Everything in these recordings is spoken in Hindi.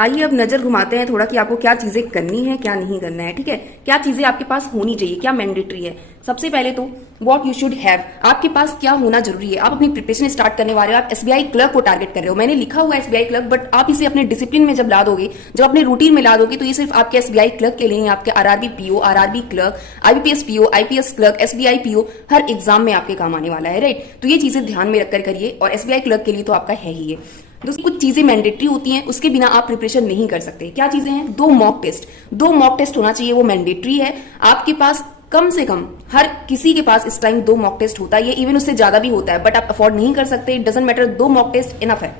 आइए अब नजर घुमाते हैं थोड़ा कि आपको क्या चीजें करनी है, क्या नहीं करना है। ठीक है, क्या चीजें आपके पास होनी चाहिए, क्या मैंडेटरी है। सबसे पहले तो व्हाट यू शुड हैव, आपके पास क्या होना जरूरी है। आप अपनी प्रिपरेशन स्टार्ट करने वाले हो, आप एसबीआई क्लर्क को टारगेट कर रहे हो। मैंने लिखा हुआ है एसबीआई क्लर्क, बट आप इसे अपने डिसिप्लिन में जब ला दोगे, जब अपने रूटीन में ला दोगे, तो ये सिर्फ आपके एसबीआई क्लर्क के लिए, आपके RRB PO, RRB clerk, IBPS PO, IPS clerk, SBI PO, हर एग्जाम में आपके काम आने वाला है। राइट, तो ये चीजें ध्यान में रखकर करिए, और एसबीआई क्लर्क के लिए तो आपका है ही है। दोस्तों, कुछ चीजें मैंडेटरी होती हैं, उसके बिना आप प्रिपरेशन नहीं कर सकते। क्या चीजें हैं? 2 मॉक टेस्ट, 2 मॉक टेस्ट होना चाहिए, वो मैंडेटरी है। आपके पास कम से कम, हर किसी के पास इस टाइम 2 मॉक टेस्ट होता है, इवन उससे ज्यादा भी होता है, बट आप अफोर्ड नहीं कर सकते, it doesn't matter, 2 mock test enough है।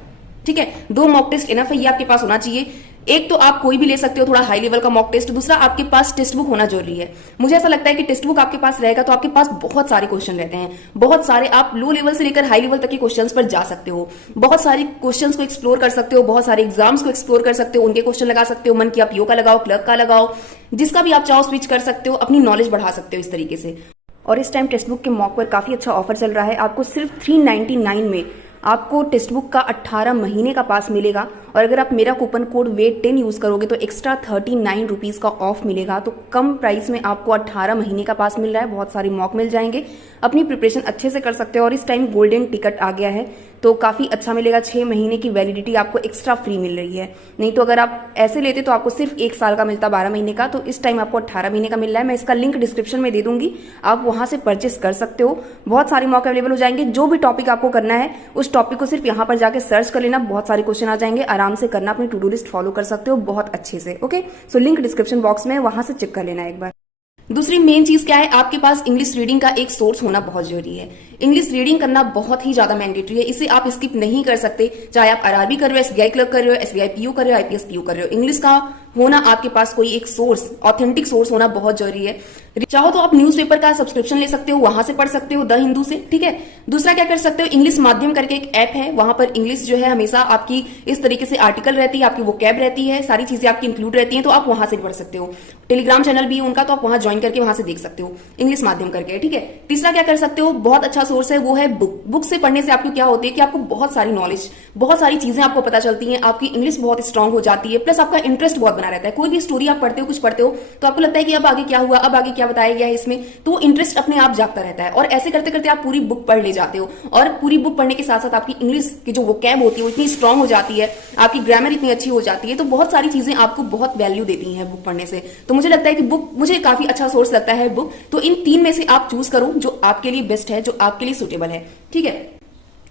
ठीक है, 2 मॉक टेस्ट इनफ है, ये आपके पास होना चाहिए। एक तो आप कोई भी ले सकते हो, थोड़ा हाई लेवल का मॉक टेस्ट। दूसरा, आपके पास टेक्स्ट बुक होना जरूरी है। मुझे ऐसा लगता है कि टेक्स्ट बुक आपके पास रहेगा तो आपके पास बहुत सारे क्वेश्चन रहते हैं, बहुत सारे, आप लो लेवल से लेकर हाई लेवल तक के क्वेश्चंस पर जा सकते हो, बहुत सारे क्वेश्चंस को एक्सप्लोर कर सकते हो, बहुत सारे एग्जाम्स को एक्सप्लोर कर सकते हो, उनके क्वेश्चन लगा सकते हो, मन की आप पीओ का लगाओ, क्लर्क का लगाओ, जिसका भी आप चाहो स्विच कर सकते हो, अपनी नॉलेज बढ़ा सकते हो इस तरीके से। और इस टाइम टेक्स्ट बुक के मॉक पर काफी अच्छा ऑफर चल रहा है, आपको सिर्फ 399 में आपको टेक्स्ट बुक का 18 महीने का पास मिलेगा। और अगर आप मेरा कूपन कोड वेट10 यूज करोगे तो एक्स्ट्रा 39 रुपीज का ऑफ मिलेगा। तो कम प्राइस में आपको 18 महीने का पास मिल रहा है, बहुत सारे मॉक मिल जाएंगे, अपनी प्रिपरेशन अच्छे से कर सकते हो। और इस टाइम गोल्डन टिकट आ गया है तो काफी अच्छा मिलेगा, 6 महीने की वैलिडिटी आपको एक्स्ट्रा फ्री मिल रही है। नहीं तो अगर आप ऐसे लेते तो आपको सिर्फ 1 साल का मिलता, 12 महीने का, तो इस टाइम आपको 18 महीने का मिल रहा है। मैं इसका लिंक डिस्क्रिप्शन में दे दूंगी, आप वहां से परचेस कर सकते हो। बहुत सारे मॉक अवेलेबल हो जाएंगे, जो भी टॉपिक आपको करना है उस टॉपिक को सिर्फ यहाँ पर जाके सर्च कर लेना, बहुत सारे क्वेश्चन आ जाएंगे, आराम से करना, अपनी टू डू लिस्ट फॉलो कर सकते हो बहुत अच्छे से। Okay, so link description box में, वहां से चेक कर लेना एक बार। दूसरी मेन चीज क्या है, आपके पास इंग्लिश रीडिंग का एक सोर्स होना बहुत जरूरी है। इंग्लिश रीडिंग करना बहुत ही ज्यादा मैंडेटरी है, इसे आप स्किप नहीं कर सकते, चाहे आप आरआरबी कर रहे हो, एसबीआई क्लर्क कर रहे हो, एसबीआई पीओ कर रहे हो, आईपीएस पीओ कर रहे हो। इंग्लिश का होना आपके पास कोई एक सोर्स, ऑथेंटिक सोर्स होना बहुत जरूरी है। चाहो तो आप न्यूज़पेपर का सब्सक्रिप्शन ले सकते हो, वहां से पढ़ सकते हो, द हिंदू से। ठीक है, दूसरा क्या कर सकते हो, इंग्लिश माध्यम करके एक ऐप है, वहां पर इंग्लिश जो है हमेशा आपकी इस तरीके से आर्टिकल रहती है, आपकी वो कैब रहती है, सारी चीजें आपकी इंक्लूड रहती हैं, तो आप वहां से पढ़ सकते हो। टेलीग्राम चैनल भी है उनका, तो आप वहां ज्वाइन करके वहां से देख सकते हो, इंग्लिश माध्यम करके। ठीक है, तीसरा क्या कर सकते हो, बहुत अच्छा सोर्स है, वो है बुक। बुक से पढ़ने से आपको क्या होती है कि आपको बहुत सारी नॉलेज, बहुत सारी चीजें आपको पता चलती हैं, आपकी इंग्लिश बहुत स्ट्रांग हो जाती है, प्लस आपका इंटरेस्ट बहुत बना रहता है। कोई भी स्टोरी आप पढ़ते हो, कुछ पढ़ते हो, तो आपको लगता है कि अब आगे क्या हुआ, अब आगे क्या बताया गया है इसमें, तो इंटरेस्ट अपने आप जागता रहता है। और ऐसे करते करते आप पूरी बुक पढ़ ले जाते हो, और पूरी बुक पढ़ने के साथ साथ आपकी इंग्लिश की जो वोकैब होती है वो इतनी स्ट्रांग हो जाती है, आपकी ग्रामर इतनी अच्छी हो जाती है, तो बहुत सारी चीजें आपको बहुत वैल्यू देती हैं बुक पढ़ने से। तो मुझे लगता है कि बुक मुझे काफी अच्छा सोर्स लगता है बुक। तो इन 3 में से आप चूज करो जो आपके लिए बेस्ट है, जो आपके लिए सुटेबल है। ठीक है,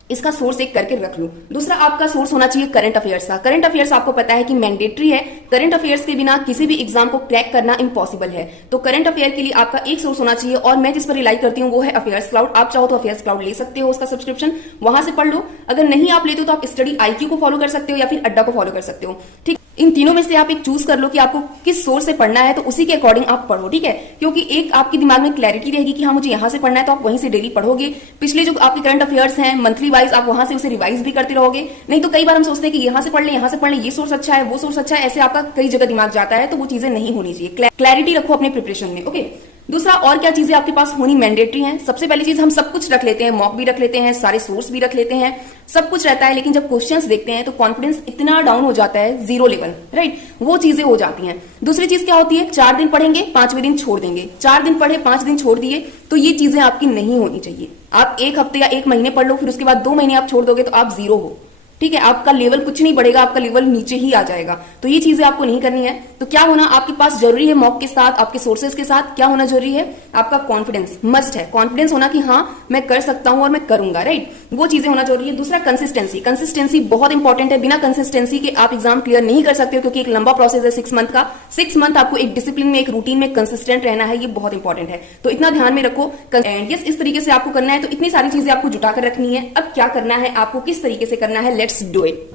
इसका सोर्स एक करके रख लो। दूसरा आपका सोर्स होना चाहिए करंट अफेयर्स का। करंट अफेयर्स आपको पता है कि मैंडेटरी है, करंट अफेयर्स के बिना किसी भी एग्जाम को क्रैक करना इम्पॉसिबल है। तो करंट अफेयर के लिए आपका एक सोर्स होना चाहिए, और मैं जिस पर रिलाई करती हूँ वो है अफेयर्स क्लाउड। आप चाहो तो अफेयर्स क्लाउड ले सकते हो, उसका सब्सक्रिप्शन वहां से पढ़ लो। अगर नहीं आप लेते हो तो आप स्टडी IQ को फॉलो कर सकते हो, या फिर अड्डा को फॉलो कर सकते हो। ठीक, इन तीनों में से आप एक चूज कर लो कि आपको किस सोर्स से पढ़ना है, तो उसी के अकॉर्डिंग आप पढ़ो। ठीक है, क्योंकि एक आपके दिमाग में क्लैरिटी रहेगी कि हाँ मुझे यहां से पढ़ना है, तो आप वहीं से डेली पढ़ोगे। पिछले जो आपके करंट अफेयर्स हैं मंथली वाइज, आप वहां से उसे रिवाइज भी करते रहोगे। नहीं तो कई बार हम सोचते हैं कि यहां से पढ़ ले, यहां से पढ़ ले, ये सोर्स अच्छा है, वो सोर्स अच्छा है, ऐसे आपका कई जगह दिमाग जाता है, तो वो चीजें नहीं होनी चाहिए। क्लैरिटी रखो अपने प्रिपरेशन में। ओके, दूसरा और क्या चीजें आपके पास होनी मैंडेटरी हैं। सबसे पहली चीज, हम सब कुछ रख लेते हैं, मॉक भी रख लेते हैं, सारे सोर्स भी रख लेते हैं, सब कुछ रहता है, लेकिन जब क्वेश्चंस देखते हैं तो कॉन्फिडेंस इतना डाउन हो जाता है, 0 लेवल। राइट, वो चीजें हो जाती हैं। दूसरी चीज क्या होती है, 4 दिन पढ़ेंगे, 5वें दिन छोड़ देंगे, 4 दिन पढ़े 5 दिन छोड़ दिए, तो ये चीजें आपकी नहीं होनी चाहिए। आप 1 हफ्ते या 1 महीने पढ़ लो, फिर उसके बाद 2 महीने आप छोड़ दोगे तो आप 0 हो। ठीक है, आपका लेवल कुछ नहीं बढ़ेगा, आपका लेवल नीचे ही आ जाएगा। तो ये चीजें आपको नहीं करनी है। तो क्या होना आपके पास जरूरी है, मॉक के साथ, आपके सोर्सेज के साथ क्या होना जरूरी है, आपका कॉन्फिडेंस मस्ट है। कॉन्फिडेंस होना कि हाँ मैं कर सकता हूं और मैं करूंगा। राइट, वो चीजें होना जरूरी है। दूसरा कंसिस्टेंसी, कंसिस्टेंसी बहुत इंपॉर्टेंट है। बिना कंसिस्टेंसी के आप एग्जाम क्लियर नहीं कर सकते हो, क्योंकि एक लंबा प्रोसेस है 6 मंथ का। 6 मंथ आपको एक डिसिप्लिन में, एक रूटीन में कंसिस्टेंट रहना है, ये बहुत इंपॉर्टेंट है। तो इतना ध्यान में रखो। यस, इस तरीके से आपको करना है। तो इतनी सारी चीजें आपको जुटा कर रखनी है। अब क्या करना है, आपको किस तरीके से करना है, लेट्स डू इट।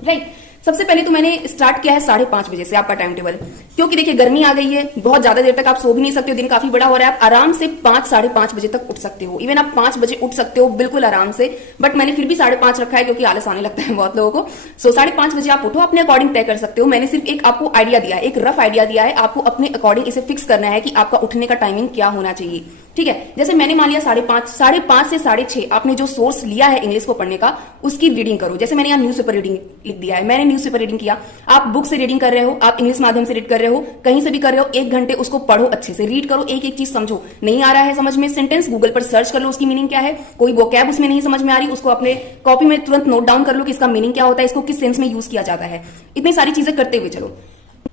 सबसे पहले तो मैंने स्टार्ट किया है 5:30 बजे से आपका टाइम टेबल, क्योंकि देखिए गर्मी आ गई है, बहुत ज्यादा देर तक आप सो भी नहीं सकते हो, दिन काफी बड़ा हो रहा है। आप आराम से 5, 5:30 बजे तक उठ सकते हो। इवन आप 5 बजे उठ सकते हो बिल्कुल आराम से, बट मैंने फिर भी 5:30 रखा है क्योंकि आलस आने लगता है बहुत लोगों को। सो 5:30 बजे आप उठो, अपने अकॉर्डिंग तय कर सकते हो। मैंने सिर्फ एक आपको आइडिया दिया है, एक रफ आइडिया दिया है, आपको अपने अकॉर्डिंग इसे फिक्स करना है कि आपका उठने का टाइमिंग क्या होना चाहिए। ठीक है। जैसे मैंने मान लिया 5:30 से 6:30 आपने जो सोर्स लिया है इंग्लिश को पढ़ने का उसकी रीडिंग करो। जैसे मैंने यहाँ न्यूज़पेपर रीडिंग लिख दिया है, मैंने न्यूज़पेपर रीडिंग किया, आप बुक से रीडिंग कर रहे हो, आप इंग्लिश माध्यम से रीड कर रहे हो, कहीं से भी कर रहे हो, 1 घंटे उसको पढ़ो, अच्छे से रीड करो, एक एक चीज समझो। नहीं आ रहा है समझ में सेंटेंस, गूगल पर सर्च कर लो उसकी मीनिंग क्या है, कोई वोकैब उसमें नहीं समझ में आ रही उसको अपने कॉपी में तुरंत नोट डाउन कर लो कि इसका मीनिंग क्या होता है, इसको किस सेंस में यूज किया जाता है। इतनी सारी चीजें करते हुए चलो,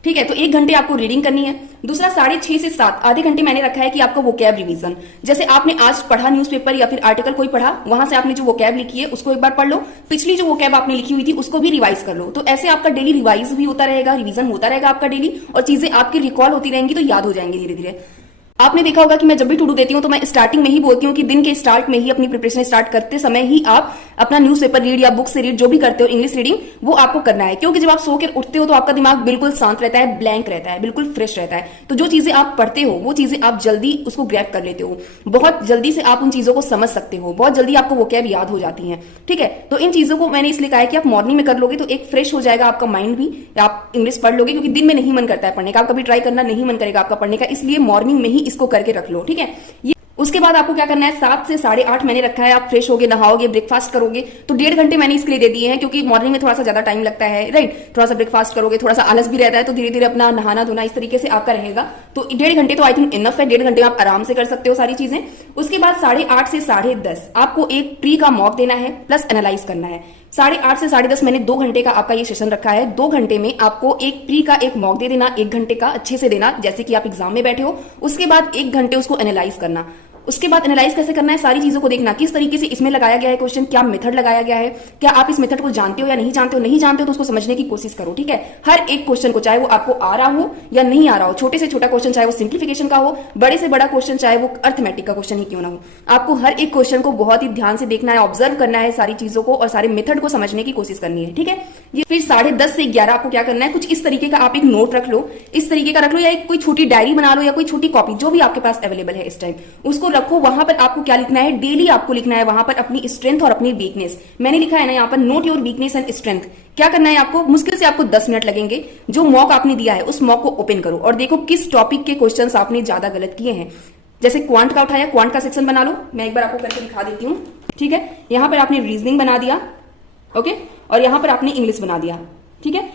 ठीक है। तो 1 घंटे आपको रीडिंग करनी है। दूसरा 6:30 से 7 आधे घंटे मैंने रखा है कि आपका वोकैब रिवीजन। जैसे आपने आज पढ़ा न्यूज़पेपर या फिर आर्टिकल कोई पढ़ा, वहां से आपने जो वोकैब लिखी है उसको एक बार पढ़ लो, पिछली जो वोकैब आपने लिखी हुई थी उसको भी रिवाइज कर लो। तो ऐसे आपका डेली रिवाइज भी होता रहेगा, रिवीजन होता रहेगा आपका डेली, और चीजें आपकी रिकॉल होती रहेंगी तो याद हो जाएंगी धीरे धीरे। आपने देखा होगा कि मैं जब भी टू डू देती हूं तो मैं स्टार्टिंग में ही बोलती हूं कि दिन के स्टार्ट में ही अपनी प्रिपरेशन स्टार्ट करते समय ही आप अपना न्यूज़पेपर रीड या बुक से रीड जो भी करते हो इंग्लिश रीडिंग वो आपको करना है। क्योंकि जब आप सो के उठते हो तो आपका दिमाग बिल्कुल शांत रहता है, ब्लैंक रहता है, बिल्कुल फ्रेश रहता है। तो जो चीजें आप पढ़ते हो वो चीजें आप जल्दी उसको ग्रैब कर लेते हो, बहुत जल्दी से आप उन चीजों को समझ सकते हो, बहुत जल्दी आपको वोकैब याद हो जाती है, ठीक है। तो इन चीजों को मैंने इसलिए कहा है कि आप मॉर्निंग में कर लोगे तो एक फ्रेश हो जाएगा आपका माइंड भी, आप इंग्लिश पढ़ लोगे, क्योंकि दिन में नहीं मन करता है पढ़ने का, आप कभी ट्राई करना नहीं मन करेगा आपका पढ़ने का, इसलिए मॉर्निंग में ही इसको करके रख लो, ठीक है। ये उसके बाद आपको क्या करना है, 7 से 8:30 मैंने रखा है, आप फ्रेश होगे, नहाओगे, ब्रेकफास्ट करोगे, तो 1.5 घंटे मैंने इसके लिए दे दिए हैं, क्योंकि मॉर्निंग में थोड़ा सा ज्यादा टाइम लगता है, राइट। थोड़ा सा ब्रेकफास्ट करोगे, थोड़ा सा आलस भी रहता है, तो धीरे धीरे अपना नहाना धोना इस तरीके से आपका रहेगा। तो 1.5 घंटे तो आई थिंक इनफ है, 1.5 घंटे आप आराम से कर सकते हो सारी चीजें। उसके बाद 8:30 से 10:30 आपको एक प्री का मॉक देना है प्लस एनालाइज करना है। 8:30 से 10:30 मैंने 2 घंटे का आपका ये सेशन रखा है। 2 घंटे में आपको एक प्री का एक मॉक दे देना, 1 घंटे का अच्छे से देना जैसे कि आप एग्जाम में बैठे हो। उसके बाद 1 घंटे उसको एनालाइज करना। उसके बाद एनालाइज कैसे करना है, सारी चीजों को देखना किस तरीके से इसमें लगाया गया है क्वेश्चन, क्या मेथड लगाया गया है, क्या आप इस मेथड को जानते हो या नहीं जानते हो, नहीं जानते हो तो उसको समझने की कोशिश करो, ठीक है। हर एक क्वेश्चन को, चाहे वो आपको आ रहा हो या नहीं आ रहा हो, छोटे से छोटा क्वेश्चन चाहे वो सिंप्लीफिकेशन का हो, बड़े से बड़ा क्वेश्चन चाहे वो अर्थमेटिक का क्वेश्चन ही क्यों ना हो, आपको हर एक क्वेश्चन को बहुत ही ध्यान से देखना है, ऑब्जर्व करना है सारी चीजों को और सारे मेथड को समझने की कोशिश करनी है, ठीक है। ये फिर 10:30 से 11 आपको क्या करना है, कुछ इस तरीके का आप एक नोट रख लो, इस तरीके का रख लो, या एक कोई छोटी डायरी बना लो या कोई छोटी कॉपी जो भी आपके पास अवेलेबल है इस टाइम, उसको रखो। वहां पर आपको क्या लिखना है, डेली आपको लिखना है वहां पर अपनी स्ट्रेंथ और अपनी वीकनेस। मैंने लिखा है ना यहाँ पर, not your weakness and strength. क्या करना है आपको, मुश्किल से आपको 10 मिनट लगेंगे। जो मॉक आपने दिया है उस मॉक को ओपन करो और देखो किस टॉपिक के क्वेश्चंस आपने ज्यादा गलत किए हैं। जैसे क्वांट का उठाया, क्वांट का सेक्शन बना लो, मैं एक बार आपको करके दिखा देती हूँ, ठीक है। यहां पर आपने रीजनिंग बना दिया, ओके, और यहां पर आपने इंग्लिश बना दिया, ठीक है।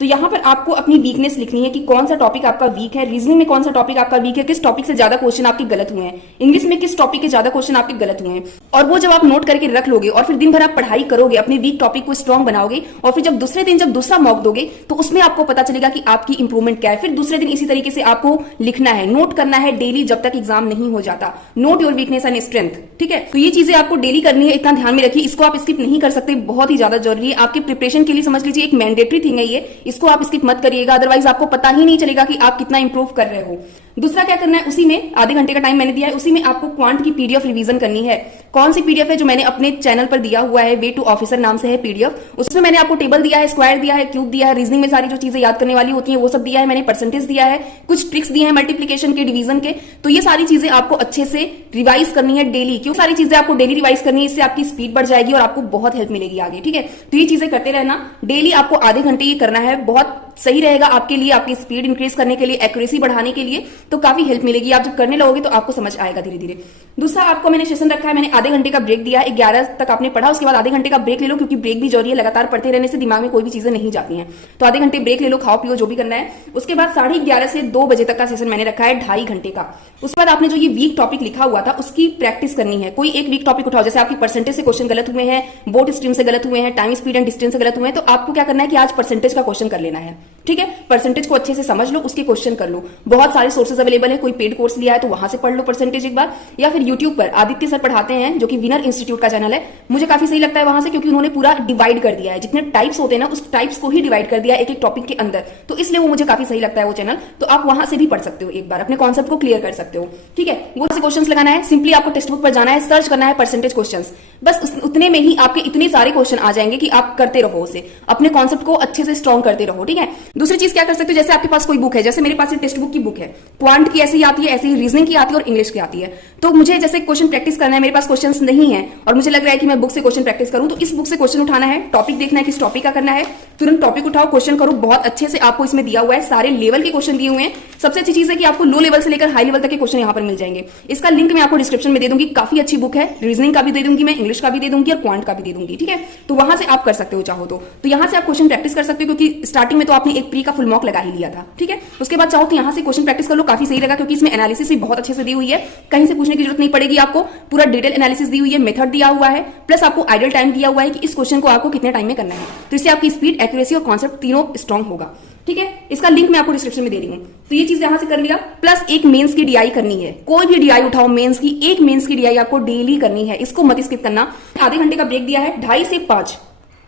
तो यहां पर आपको अपनी वीकनेस लिखनी है कि कौन सा टॉपिक आपका वीक है, रीजनिंग में कौन सा टॉपिक आपका वीक है, किस टॉपिक से ज्यादा क्वेश्चन आपके गलत हुए हैं, इंग्लिश में किस टॉपिक के ज्यादा क्वेश्चन आपके गलत हुए हैं। और वो जब आप नोट करके रख लोगे और फिर दिन भर आप पढ़ाई करोगे, अपने वीक टॉपिक को स्ट्रॉन्ग बनाओगे, और फिर जब दूसरे दिन जब दूसरा मॉक दोगे तो उसमें आपको पता चलेगा कि आपकी इंप्रूवमेंट क्या है। फिर दूसरे दिन इसी तरीके से आपको लिखना है, नोट करना है डेली जब तक एग्जाम नहीं हो जाता। Not your weakness and strength, ठीक है। तो ये चीजें आपको डेली करनी है, इतना ध्यान में रखिए, इसको आप स्किप नहीं कर सकते, बहुत ही ज्यादा जरूरी है आपके प्रिपरेशन के लिए। समझ लीजिए एक मैंडेटरी थिंग है ये, इसको आप स्किप मत करिएगा, अदरवाइज आपको पता ही नहीं चलेगा कि आप कितना इंप्रूव कर रहे हो। दूसरा क्या करना है, उसी में आधे घंटे का टाइम मैंने दिया है, उसी में आपको क्वांट की पीडीएफ रिवीजन करनी है। कौन सी पीडीएफ है, जो मैंने अपने चैनल पर दिया हुआ है, वे टू ऑफिसर नाम से है पीडीएफ। उसमें मैंने आपको टेबल दिया है, स्क्वायर दिया है, क्यूब दिया है, रीजनिंग में सारी जो चीजें याद करने वाली होती है वो सब दिया है मैंने, परसेंटेज दिया है, कुछ ट्रिक्स दिए हैं मल्टीप्लीकेशन के, डिवीजन के। तो ये सारी चीजें आपको अच्छे से रिवाइज करनी है डेली। क्यों सारी चीजें आपको डेली रिवाइज करनी है, इससे आपकी स्पीड बढ़ जाएगी और आपको बहुत हेल्प मिलेगी आगे, ठीक है। तो ये चीजें करते रहना डेली, आपको आधे घंटे ये करना है, बहुत सही रहेगा आपके लिए, आपकी स्पीड इंक्रीज करने के लिए, एक्यूरेसी बढ़ाने के लिए, तो काफी हेल्प मिलेगी। आप जब करने लगोगे तो आपको समझ आएगा धीरे धीरे। दूसरा आपको मैंने सेशन रखा है, मैंने आधे घंटे का ब्रेक दिया है, 11 तक आपने पढ़ा, उसके बाद आधे घंटे का ब्रेक ले लो, क्योंकि ब्रेक भी जरूरी है, लगातार पढ़ते रहने से दिमाग में कोई भी चीजें नहीं जाती हैं। तो आधे घंटे ब्रेक ले लो, खाओ पियो जो भी करना है। उसके बाद 11:30 से 2 बजे तक का सेशन मैंने रखा है, 2.5 घंटे का। उसके बाद आपने जो ये वीक टॉपिक लिखा हुआ था उसकी प्रैक्टिस करनी है। कोई एक वीक टॉपिक उठाओ, जैसे आपकी परसेंटेज से क्वेश्चन गलत हुए हैं, बोट स्ट्रीम से गलत हुए हैं, टाइम स्पीड एंड डिस्टेंस से गलत हुए हैं, तो आपको क्या करना है कि आज परसेंटेज का क्वेश्चन कर लेना है, ठीक है। परसेंटेज को अच्छे से समझ लो, उसके क्वेश्चन कर लो। बहुत सारे सोर्सेज अवेलेबल है, कोई पेड कोर्स लिया है तो वहां से पढ़ लो परसेंटेज एक बार, या फिर यूट्यूब पर आदित्य सर पढ़ाते हैं जो कि विनर इंस्टीट्यूट का चैनल है, मुझे काफी सही लगता है वहां से, क्योंकि उन्होंने पूरा डिवाइड कर दिया है, जितने टाइप्स होते हैं ना उस टाइप्स को ही डिवाइड कर दिया है एक एक टॉपिक के अंदर, तो इसलिए वो मुझे काफी सही लगता है वो चैनल। तो आप वहां से भी पढ़ सकते हो, एक बार अपने कॉन्सेप्ट को क्लियर कर सकते हो, ठीक है। वो से क्वेश्चन लगाना है, सिंपली आपको टेक्स्ट बुक पर जाना है, सर्च करना है परसेंटेज क्वेश्चन, बस उतने में ही आपके इतने सारे क्वेश्चन आ जाएंगे कि आप करते रहो उसे, अपने कॉन्सेप्ट को अच्छे से स्ट्रॉन्ग करते रहो, ठीक है। दूसरी चीज क्या कर सकते हो, जैसे आपके पास कोई बुक है, जैसे मेरे पास टेक्स्ट बुक की बुक है, क्वांट की ऐसी आती है, ऐसी रीजनिंग की आती है और इंग्लिश की आती है। तो मुझे जैसे क्वेश्चन प्रैक्टिस करना है, मेरे पास क्वेश्चंस नहीं है और मुझे लग रहा है कि मैं बुक से क्वेश्चन प्रैक्टिस करूं, तो इस बुक से क्वेश्चन उठाना है, टॉपिक देखना है किस टॉपिक का करना है, तुरंत टॉपिक उठाओ, क्वेश्चन करो, बहुत अच्छे से आपको इसमें दिया हुआ है, सारे लेवल के क्वेश्चन दिए हुए हैं, सबसे अच्छी चीज है कि आपको लो लेवल से लेकर हाई लेवल तक के क्वेश्चन यहाँ पर मिल जाएंगे। इसका लिंक मैं आपको डिस्क्रिप्शन में दे दूंगी, काफी अच्छी बुक है, रीजनिंग का भी दे दूंगी मैं, इंग्लिश का भी दे दूंगी और क्वांट का भी दे दूंगी, ठीक है। तो वहां से आप कर सकते हो चाहो तो यहाँ से आप क्वेश्चन प्रैक्टिस कर सकते हो, क्योंकि स्टार्टिंग में तो आपने एक प्री का फुल मॉक लगा ही लिया था, ठीक है। उसके बाद चाहो तो यहाँ से क्वेश्चन प्रैक्टिस कर लो, काफी सही लगा, क्योंकि इसमें एनालिसिस भी बहुत अच्छे से दी हुई है, कहीं से पूछने की जरूरत नहीं पड़ेगी आपको, पूरा डिटेल एनालिसिस दी हुई है, मेथड दिया हुआ है, प्लस आपको आइडल टाइम दिया हुआ है कि इस क्वेश्चन को आपको कितने टाइम में करना है। तो इससे आपकी स्पीड, एक्यूरेसी और कॉन्सेप्ट तीनों स्ट्रॉन्ग होगा, ठीक है। इसका लिंक मैं आपको डिस्क्रिप्शन में दे रही हूं। तो ये चीज यहां से कर लिया, प्लस एक मेंस की डीआई करनी है, कोई भी डीआई उठाओ मेंस की, एक मेंस की डीआई आपको डेली करनी है, इसको मत स्किप करना। आधे घंटे का ब्रेक दिया है, 2.5 से 5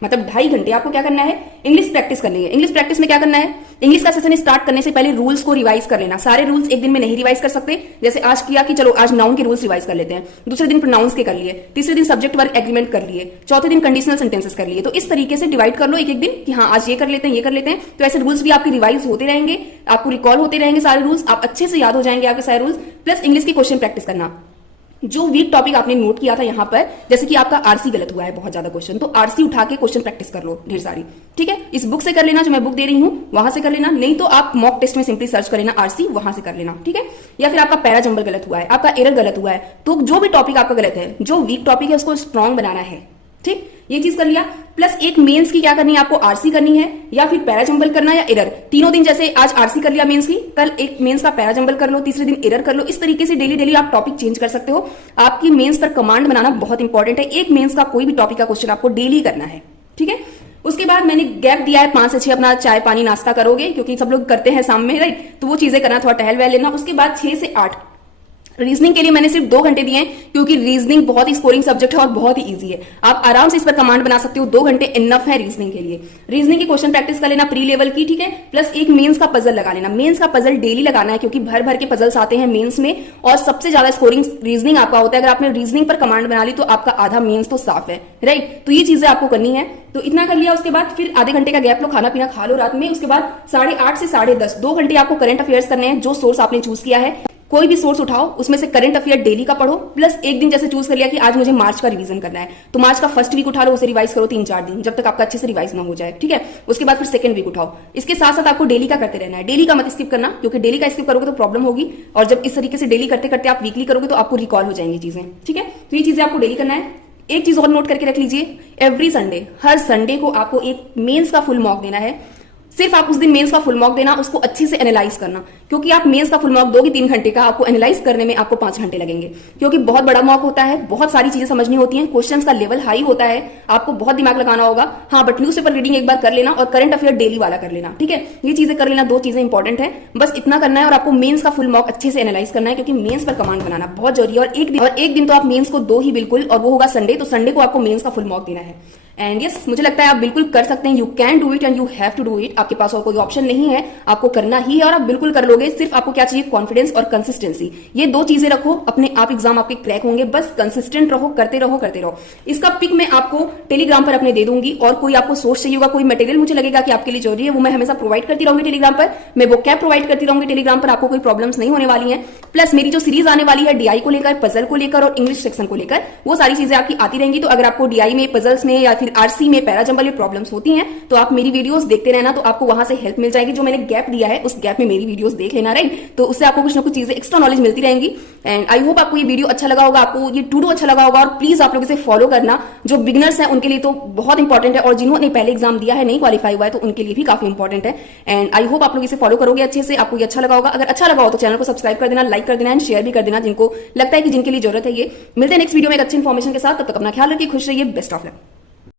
मतलब 2.5 घंटे आपको क्या करना है, इंग्लिश प्रैक्टिस करनी है। इंग्लिश प्रैक्टिस में क्या करना है, इंग्लिश का सेशन स्टार्ट करने से पहले रूल्स को रिवाइज कर लेना। सारे रूल्स एक दिन में नहीं रिवाइज कर सकते, जैसे आज किया कि चलो आज नाउन के रूल्स रिवाइज कर लेते हैं, दूसरे दिन प्रोनाउंस के कर लिए, तीसरे दिन सब्जेक्ट वर्ब एग्रीमेंट कर लिए, चौथे दिन कंडीशनल सेंटेंसेस कर लिए। तो इस तरीके से डिवाइड कर लो एक एक दिन कि हाँ आज ये कर लेते हैं, ये कर लेते हैं। तो ऐसे रूल्स भी आपके रिवाइज होते रहेंगे, आपको रिकॉल होते रहेंगे सारे रूल्स, आप अच्छे से याद हो जाएंगे आपके सारे रूल्स। प्लस इंग्लिश की क्वेश्चन प्रैक्टिस करना, जो वीक टॉपिक आपने नोट किया था यहाँ पर, जैसे कि आपका आरसी गलत हुआ है बहुत ज्यादा क्वेश्चन, तो आरसी उठा के क्वेश्चन प्रैक्टिस कर लो ढेर सारी, ठीक है। इस बुक से कर लेना, जो मैं बुक दे रही हूँ वहां से कर लेना, नहीं तो आप मॉक टेस्ट में सिंपली सर्च कर लेना आरसी, वहां से कर लेना, ठीक है। या फिर आपका पैरा जंबल गलत हुआ है, आपका एरर गलत हुआ है, तो जो भी टॉपिक आपका गलत है, जो वीक टॉपिक है उसको स्ट्रॉन्ग बनाना है, ठीक। ये चीज कर लिया। प्लस एक मेंस की क्या करनी है आपको, आरसी करनी है या फिर पैरा जंबल करना या एरर, तीनों दिन। जैसे आज आरसी कर लिया मेंस की, कल एक मेंस का पैरा जंबल कर लो, तीसरे दिन एरर कर लो। इस तरीके से डेली डेली आप टॉपिक चेंज कर सकते हो। आपकी मेंस पर कमांड बनाना बहुत इंपॉर्टेंट है। एक मेंस का कोई भी टॉपिक का क्वेश्चन आपको डेली करना है, ठीक है। उसके बाद मैंने गैप दिया है 5 से 6, अपना चाय पानी नाश्ता करोगे, क्योंकि सब लोग करते हैं शाम में, राइट। तो वो चीजें करना, थोड़ा टहल वहल लेना। उसके बाद 6 से 8 रीजनिंग के लिए मैंने सिर्फ 2 घंटे दिए हैं, क्योंकि रीजनिंग बहुत ही स्कोरिंग सब्जेक्ट है और बहुत ही इजी है। आप आराम से इस पर कमांड बना सकते हो, 2 घंटे इनफ है रीजनिंग के लिए। रीजनिंग की क्वेश्चन प्रैक्टिस कर लेना प्री लेवल की, ठीक है। प्लस एक मेंस का पजल लगा लेना, मेंस का पजल डेली लगाना है, क्योंकि भर भर के पजल्स आते हैं मेंस में, और सबसे ज्यादा स्कोरिंग रीजनिंग आपका होता है। अगर आपने रीजनिंग पर कमांड बना ली तो आपका आधा मेंस तो साफ है, राइट। तो ये चीजें आपको करनी है। तो इतना कर लिया। उसके बाद फिर आधे घंटे का गैप लो, खाना पीना खा लो रात में। उसके बाद 8:30 से 10:30 2 घंटे आपको करंट अफेयर्स करने हैं, जो सोर्स आपने चूज किया है। कोई भी सोर्स उठाओ, उसमें से करंट अफेयर डेली का पढ़ो। प्लस एक दिन जैसे चूज कर लिया कि आज मुझे मार्च का रिवीजन करना है, तो मार्च का फर्स्ट वीक उठा लो, उसे रिवाइज करो 3-4 दिन, जब तक आपका अच्छे से रिवाइज ना हो जाए, ठीक है। उसके बाद फिर सेकंड वीक उठाओ। इसके साथ साथ आपको डेली का करते रहना है, डेली का मत स्किप करना, क्योंकि डेली का स्किप करोगे तो प्रॉब्लम होगी। और जब इस तरीके से डेली करते करते आप वीकली करोगे तो आपको रिकॉल हो जाएंगी चीजें, ठीक है। तो ये चीजें आपको डेली करना है। एक चीज और नोट करके रख लीजिए, एवरी संडे, हर संडे को आपको एक मेंस का फुल मॉक देना है। सिर्फ आप उस दिन मेंस का फुल मॉक देना, उसको अच्छे से एनालाइज करना, क्योंकि आप मेंस का फुल मॉक दोगे 3 घंटे का, आपको एनालाइज करने में आपको 5 घंटे लगेंगे, क्योंकि बहुत बड़ा मॉक होता है, बहुत सारी चीजें समझनी होती हैं, क्वेश्चंस का लेवल हाई होता है, आपको बहुत दिमाग लगाना होगा। हाँ, बट न्यूज़पेपर रीडिंग एक बार कर लेना और करंट अफेयर डेली वाला कर लेना, ठीक है। ये चीजें कर लेना, 2 चीजें इंपॉर्टेंट है, बस इतना करना है। और आपको मेंस का फुल मॉक अच्छे से एनालाइज करना है, क्योंकि मेंस पर कमांड बनाना बहुत जरूरी है। और एक दिन तो आप मेंस को दो ही बिल्कुल, और वो होगा संडे। तो संडे को आपको मेंस का फुल मॉक देना है। एंड यस, मुझे लगता है आप बिल्कुल कर सकते हैं। You can do it and you have to do it. आपके पास और कोई ऑप्शन नहीं है, आपको करना ही है और आप बिल्कुल कर लोगे। सिर्फ आपको क्या चाहिए, कॉन्फिडेंस और कंसिस्टेंसी। ये 2 चीजें रखो, अपने आप एग्जाम आपके क्रैक होंगे। बस कंसिस्टेंट रहो, करते रहो करते रहो। इसका पिक मैं आपको टेलीग्राम पर अपने दे दूंगी, और कोई आपको सोर्स चाहिए होगा, कोई मटेरियल मुझे लगेगा कि आपके लिए जरूरी है, वो मैं हमेशा प्रोवाइड करती रहूंगी टेलीग्राम पर। मैं वो कैप प्रोवाइड करती रहूंगी टेलीग्राम पर, आपको कोई प्रॉब्लम्स नहीं होने वाली है। प्लस मेरी जो सीरीज आने वाली है डीआई को लेकर, पजल को लेकर और इंग्लिश सेक्शन को लेकर, वो सारी चीजें आपकी आती रहेंगी। तो अगर आपको डीआई में, पजल्स में या फिर आरसी में, पैरा जंबल में प्रॉब्लम्स होती हैं, तो आप मेरी वीडियोस देखते रहना, तो आपको वहां से हेल्प मिल जाएगी। जो मैंने गैप दिया है, उस गैप में मेरी वीडियोस देख लेना, राइट। तो उससे आपको कुछ ना कुछ चीजें एक्स्ट्रा नॉलेज मिलती रहेंगी। एंड आई होप आपको ये वीडियो अच्छा लगा होगा, आपको ये टू डू अच्छा लगा होगा। और प्लीज आप लोग इसे फॉलो करना। जो बिगिनर्स हैं उनके लिए तो बहुत इंपॉर्टेंट है, और जिन्होंने पहले एग्जाम दिया है, नहीं क्वालिफाई हुआ है, तो उनके लिए भी काफी इंपॉर्टेंट है। एंड आई होप आप लोग इसे फॉलो करोगे अच्छे से, आपको ये अच्छा लगा होगा। अगर अच्छा लगा हो तो चैनल को सब्सक्राइब कर देना, लाइक कर देना एंड शेयर भी कर देना, जिनको लगता है कि जिनके लिए जरूरत है ये। मिलते हैं नेक्स्ट वीडियो में एक अच्छी इन्फॉर्मेशन के साथ। तब तक अपना ख्याल रखिए, खुश रहिए, बेस्ट ऑफ लक।